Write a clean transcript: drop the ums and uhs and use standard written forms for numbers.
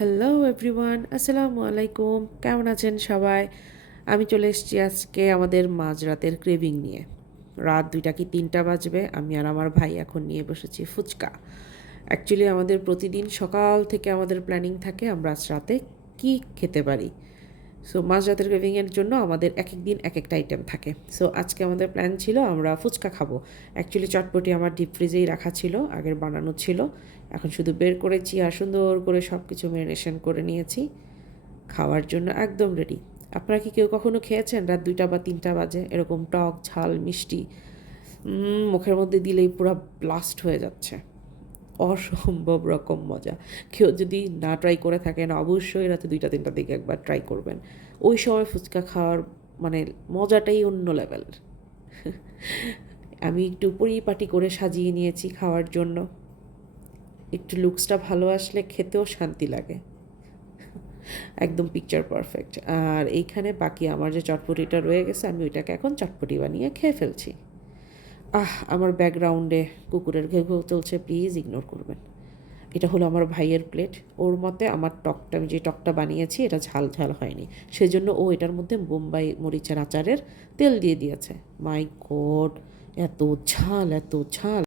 Hello everyone, আসসালামু আলাইকুম। কেমন আছেন সবাই? আমি চলে এসেছি আজকে আমাদের মাঝরাতের ক্রেভিং নিয়ে। রাত 2টা কি 3টা বাজবে, আমি আর আমার ভাই এখন নিয়ে বসেছি ফুচকা। অ্যাকচুয়ালি আমাদের প্রতিদিন সকাল থেকে আমাদের প্ল্যানিং থাকে আমরা আজ রাতে কী খেতে পারি। সো মাঝরাতের ক্রেভিংয়ের জন্য আমাদের এক এক দিন এক একটা আইটেম থাকে। সো আজকে আমাদের প্ল্যান ছিল আমরা ফুচকা খাবো। অ্যাকচুয়ালি চটপটি আমার ডিপ ফ্রিজেই রাখা ছিল, আগের বানানো ছিল। এখন শুধু বের করেছি আর সুন্দর করে সব কিছু ম্যারিনেশন করে নিয়েছি, খাওয়ার জন্য একদম রেডি। আপনারা কি কেউ কখনো খেয়েছেন রাত 2টা বা 3টা বাজে এরকম টক ঝাল মিষ্টি? মুখের মধ্যে দিলেই পুরো ব্লাস্ট হয়ে যাচ্ছে, অসম্ভব রকম মজা। কেউ যদি না ট্রাই করে থাকেন অবশ্যই রাতে 2টা 3টার দিকে একবার ট্রাই করবেন। ওই সময় ফুচকা খাওয়ার মানে মজাটাই অন্য লেভেলের। আমি একটু পরিপাটি করে সাজিয়ে নিয়েছি খাওয়ার জন্য। একটু লুকসটা ভালো আসলে খেতেও শান্তি লাগে, একদম পিকচার পারফেক্ট। আর এইখানে বাকি আমার যে চটপটিটা রয়ে গেছে আমি ওইটাকে এখন চটপটি বানিয়ে খেয়ে ফেলছি। আমার ব্যাকগ্রাউন্ডে কুকুরের ঘেউ ঘেউ চলছে, প্লিজ ইগনোর করবেন। এটা হলো আমার ভাইয়ের প্লেট। ওর মতে আমার টকটা, আমি যে টকটা বানিয়েছি এটা ঝাল ঝাল হয়নি, সেজন্য ও এটার মধ্যে বোম্বাই মরিচের আচারের তেল দিয়ে দিয়েছে। মাই গড, এত ঝাল এত ঝাল!